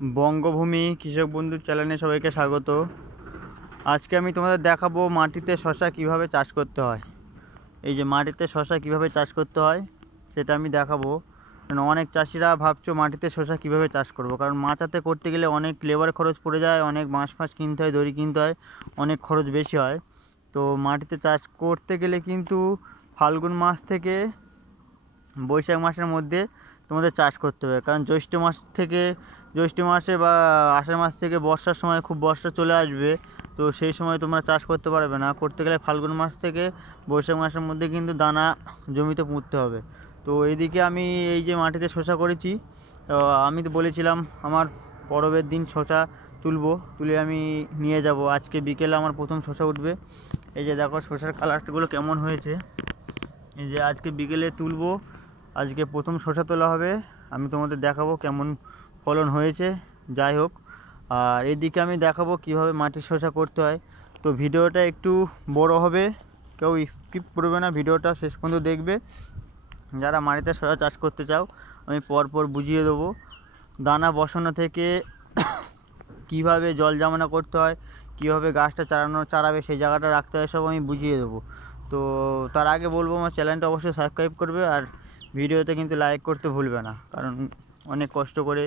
বঙ্গভূমি কৃষক বন্ধু চ্যানেলে সবাইকে স্বাগত। আজকে আমি তোমাদের দেখাবো মাটিতে শশা কিভাবে চাষ করতে হয়। এই যে মাটিতে শশা কিভাবে চাষ করতে হয় সেটা আমি দেখাবো। কারণ অনেক চাষিরা ভাবছো মাটিতে শশা কিভাবে চাষ করব, কারণ মাচাতে করতে গেলে অনেক লেবার খরচ পড়ে যায়, অনেক বাঁশ ফাঁস কিনতে হয়, দড়ি কিনতে হয়, অনেক খরচ বেশি হয়। তো মাটিতে চাষ করতে গেলে কিন্তু ফাল্গুন মাস থেকে বৈশাখ মাসের মধ্যে তোমাদের চাষ করতে হবে, কারণ জ্যৈষ্ঠ মাসে বা আষাঢ় মাস থেকে বর্ষার সময় খুব বর্ষা চলে আসবে। তো সেই সময় তোমরা চাষ করতে পারবে না, করতে গেলে ফাল্গুন মাস থেকে বৈশাখ মাসের মধ্যে কিন্তু দানা জমিতে পুঁততে হবে। তো এইদিকে আমি এই যে মাটিতে শসা করেছি, তো আমি তো বলেছিলাম আমার পরবের দিন শসা তুলে আমি নিয়ে যাব। আজকে বিকেলে আমার প্রথম শসা উঠবে। এই যে দেখো শসার কালারগুলো কেমন হয়েছে। এই যে আজকে বিকেলে তুলবো, আজকে প্রথম শসা তোলা হবে, আমি তোমাদের দেখাবো কেমন ফলন হয়েছে। যাই হোক, আর এদিকে আমি দেখাবো কিভাবে মাটির শসা করতে হয়। তো ভিডিওটা একটু বড় হবে, কেউ স্কিপ করবে না, ভিডিওটা শেষ পর্যন্ত দেখবে। যারা মাটিতে শসা চাষ করতে চাও আমি পরপর বুঝিয়ে দেবো। দানা বসানো থেকে কিভাবে জল জমানো করতে হয়, কিভাবে গাছটা চারাবে সেই জায়গাটা রাখতে হয়, সব আমি বুঝিয়ে দেবো। তো তার আগে বলবো আমার চ্যানেলটা অবশ্যই সাবস্ক্রাইব করবে, আর ভিডিওতে কিন্তু লাইক করতে ভুলবে না, কারণ অনেক কষ্ট করে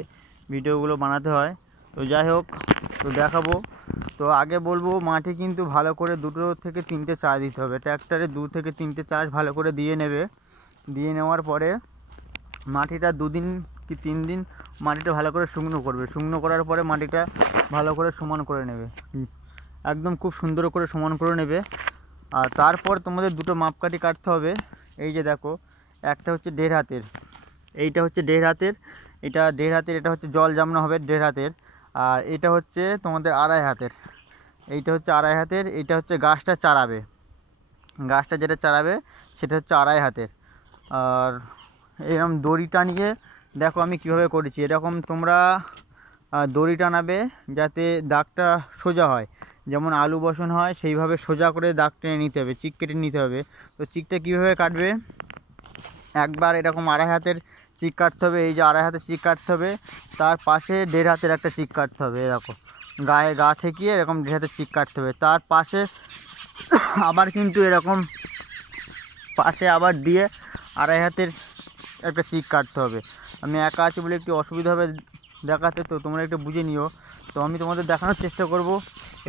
ভিডিওগুলো বানাতে হয়। তো যাই হোক, তো দেখাবো। তো আগে বলবো মাটি কিন্তু ভালো করে 2 থেকে 3টে চাষ দিতে হবে। ট্র্যাক্টরে 2 থেকে 3টে চাষ ভালো করে দিয়ে নেবে। দিয়ে নেওয়ার পরে মাটিটা 2 দিন কি 3 দিন মাটিটা ভালো করে শুকনো করবে। শুকনো করার পরে মাটিটা ভালো করে সমান করে নেবে, একদম খুব সুন্দর করে সমান করে নেবে। আর তারপর তোমাদের 2টো মাপকাঠি কাটতে হবে। এই যে দেখো, একটা হচ্ছে 1.5 হাতের, এইটা হচ্ছে 1.5 হাতের, এটা 1.5 হাতের, এটা হচ্ছে জল জামনা হবে 1.5 হাতের। আর এটা হচ্ছে তোমাদের 2.5 হাতের, এইটা হচ্ছে 2.5 হাতের, এইটা হচ্ছে গাছটা চারাবে, গাছটা যেটা চারাবে সেটা হচ্ছে 2.5 হাতের। আর এরকম দড়ি টানিয়ে দেখো আমি কিভাবে করেছি, এরকম তোমরা দড়ি টানাবে যাতে দাগটা সোজা হয়, যেমন আলু বসানো হয় সেইভাবে সোজা করে দাগ টেনে নিতে হবে, চিক কেটে নিতে হবে। তো চিকটা কীভাবে কাটবে, একবার এরকম 2.5 হাতের চিক কাটতে হবে। এই যে 2.5 হাতের চিক কাটতে হবে, তার পাশে 1.5 হাতের একটা চিক কাটতে হবে, এরকম গা ঠেকিয়ে এরকম 1.5 হাতের চিক কাটতে হবে। তার পাশে আবার কিন্তু এরকম পাশে আবার দিয়ে 2.5 হাতের একটা চিক কাটতে হবে। আমি একা আছি বলে একটু অসুবিধা হবে দেখাতে, তো তোমরা একটু বুঝে নিও। তো আমি তোমাদের দেখানোর চেষ্টা করব।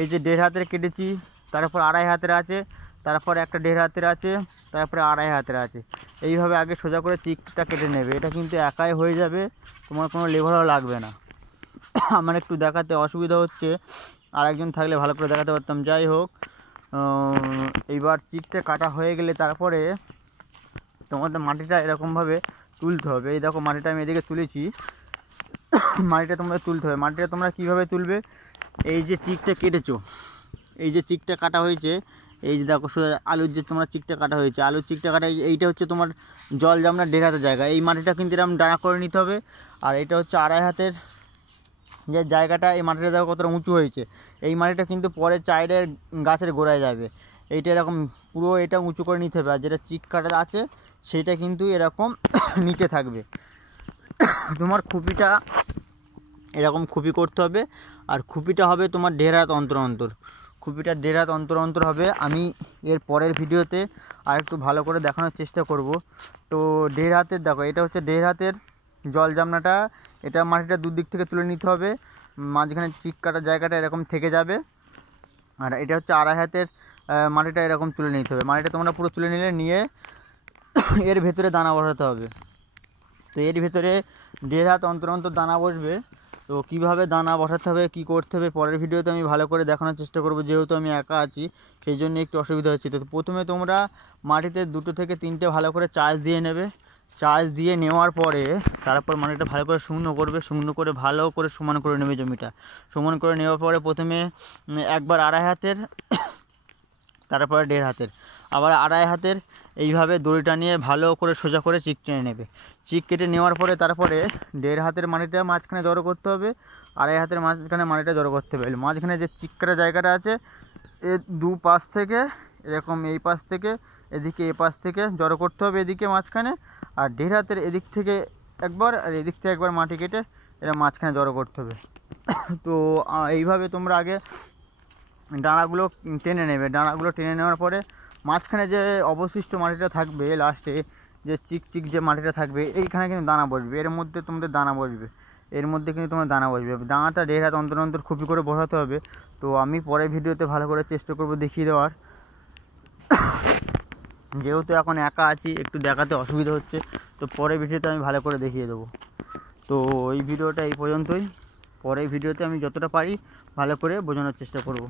এই যে 1.5 হাতের কেটেছি, তারপর 2.5 হাতের আছে, তারপর একটা 1.5 হাতের আছে, তারপরে 2.5 হাতের আছে। এইভাবে আগে সোজা করে চিকটা কেটে নেবে। এটা কিন্তু একাই হয়ে যাবে, তোমার কোনো লেবারও লাগবে না। আমার একটু দেখাতে অসুবিধা হচ্ছে, আর একজন থাকলে ভালো করে দেখাতে পারতাম। যাই হোক, এইবার চিকটা কাটা হয়ে গেলে তারপরে তোমাদের মাটিটা এরকমভাবে তুলতে হবে। এই দেখো মাটিটা আমি এদিকে তুলেছি, মাটিটা তোমরা তুলতে হবে। মাটিটা তোমরা কীভাবে তুলবে, এই যে চিকটা কেটেছো, এই যে চিকটা কাটা হয়েছে, এই যে দেখো আলুর যে তোমরা চিকটা কাটা হয়েছে, আলুর চিকটা কাটা, এইটা হচ্ছে তোমার জল জামনা 1.5 হাতের জায়গা। এই মাটিটা কিন্তু এরকম ডানা করে নিতে হবে। আর এটা হচ্ছে 2.5 হাতের যে জায়গাটা, এই মাটিটা দেখো কতটা উঁচু হয়েছে। এই মাটিটা কিন্তু পরে চাইডের গাছের গোড়ায় যাবে। এইটা এরকম পুরো এটা উঁচু করে নিতে হবে। আর যেটা চিক কাটা আছে সেইটা কিন্তু এরকম নিচে থাকবে। তোমার খুপিটা এরকম খুপি করতে হবে, আর খুপিটা হবে তোমার 1.5 হাত অন্তর অন্তর, খুপিটা 1.5 হাত অন্তর অন্তর হবে। আমি এর পরের ভিডিওতে আর একটু ভালো করে দেখানোর চেষ্টা করব। তো 1.5 হাতের দেখো, এটা হচ্ছে 1.5 হাতের জল জামনাটা, এটা মাটিটা দুদিক থেকে তুলে নিতে হবে, মাঝখানে চিক কাটার জায়গাটা এরকম থেকে যাবে। আর এটা হচ্ছে 2.5 হাতের মাটিটা এরকম তুলে নিতে হবে। মাটিটা তোমরা পুরো তুলে নিয়ে এর ভেতরে দানা বসাতে হবে। তো এর ভেতরে 1.5 হাত অন্তর অন্তর দানা বসবে। তো কীভাবে দানা বসাতে হবে, কী করতে হবে, পরের ভিডিওতে আমি ভালো করে দেখানোর চেষ্টা করব। যেহেতু আমি একা আছি সেই জন্য একটু অসুবিধা হচ্ছে। তো প্রথমে তোমরা মাটিতে 2 থেকে 3টে ভালো করে চাষ দিয়ে নেবে। চাষ দিয়ে নেওয়ার পরে তারপর মাটিটা ভালো করে শুকনো করবে, শুকনো করে ভালো করে সমান করে নেবে জমিটা। সমান করে নেওয়ার পরে প্রথমে একবার 2.5 হাতের, তারপরে 1.5 হাতের, আবার 2.5 হাতের, এইভাবে দড়িটা নিয়ে ভালো করে সোজা করে চিক টেনে নেবে। চিক কেটে নেওয়ার পরে তারপরে 1.5 হাতের মাটিটা মাঝখানে জড়ো করতে হবে, 2.5 হাতের মাঝখানে মাটিটা জড়ো করতে হবে। মাঝখানে যে চিক কাটা জায়গাটা আছে এর দুপাশ থেকে এরকম, এই পাশ থেকে এদিকে, এ পাশ থেকে জড়ো করতে হবে এদিকে মাঝখানে। আর 1.5 হাতের এদিক থেকে একবার, আর এদিক থেকে একবার মাটি কেটে এটা মাঝখানে জড়ো করতে হবে। তো এইভাবে তোমরা আগে ডাঁড়াগুলো টেনে নেবে। ডাঁড়াগুলো টেনে নেওয়ার পরে মাঝখানে যে অবশিষ্ট মাটিটা থাকবে, লাস্টে যে চিকচিক যে মাটিটা থাকবে, এইখানে কিন্তু দানা বসবে। এর মধ্যে তোমাদের দানা বসবে, এর মধ্যে কিন্তু তোমার দানা বসবে। দানাটা 1.5 হাত অন্তর অন্তর খুপি করে বসাতে হবে। তো আমি পরের ভিডিওতে ভালো করে চেষ্টা করব দেখিয়ে দেওয়ার। যেহেতু এখন একা আছি, একটু দেখাতে অসুবিধা হচ্ছে, তো পরের ভিডিওতে আমি ভালো করে দেখিয়ে দেবো। তো এই ভিডিওটা এই পর্যন্তই। পরের ভিডিওতে আমি যতটা পারি ভালো করে বোঝানোর চেষ্টা করব।